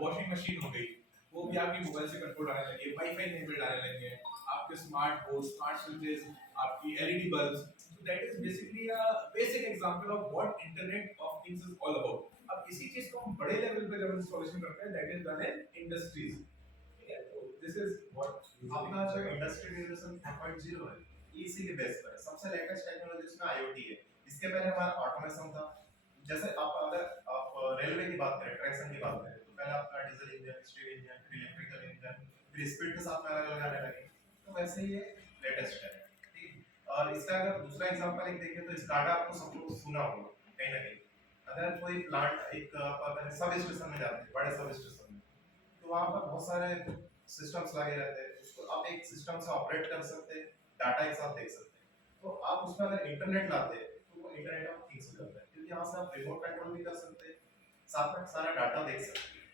Washing machine हो गई, वो भी आपकी मोबाइल से कंट्रोल आने लगी है, वाईफाई इनेबल्ड आने लगे हैं, आपके स्मार्ट बोर्ड, स्मार्ट स्विचेस, आपकी LED bulbs. So that is basically a basic example of what internet of things is all about. अब इसी चीज को हम बड़े लेवल पे जब इंस्टॉलेशन करते हैं, that is done in industries. ठीक है, तो दिस इज व्हाट अपना जो इंडस्ट्री रिवोल्यूशन 4.0 है, ये इसी के बेस पर है। सबसे लेटेस्ट टेक्नोलॉजी इसमें आईओटी है। इसके पहले हमारा ऑटोमेशन था। जैसे आप रेलवे की बात करें, ट्रैक्शन की बात करें, तो पहले आपका डीजल इंजन, स्टील इंजन, फिर इलेक्ट्रिकल इंजन, फिर स्पीड के साथ में अलग-अलग आने लगे। तो वैसे ही ये लेटेस्ट है। ठीक है? और इसका अगर दूसरा एग्जांपल एक देखें तो स्काडा आपको सब लोग सुना होगा कहीं ना कहीं। अगर कोई प्लांट एक सब स्टेशन में जाते हैं, बड़े सब स्टेशन में, तो वहाँ पर बहुत सारे सिस्टम्स लगे रहते हैं। उसको आप एक सिस्टम से ऑपरेट कर सकते हैं, डाटा एक साथ देख सकते हैं। तो आप उसमें अगर इंटरनेट लाते हैं तो वो इंटरनेट ऑफ थिंग्स हो जाता है, क्योंकि यहाँ से आप रिमोट कंट्रोल भी कर सकते हैं, साथ में सारा डाटा देख सकते हैं।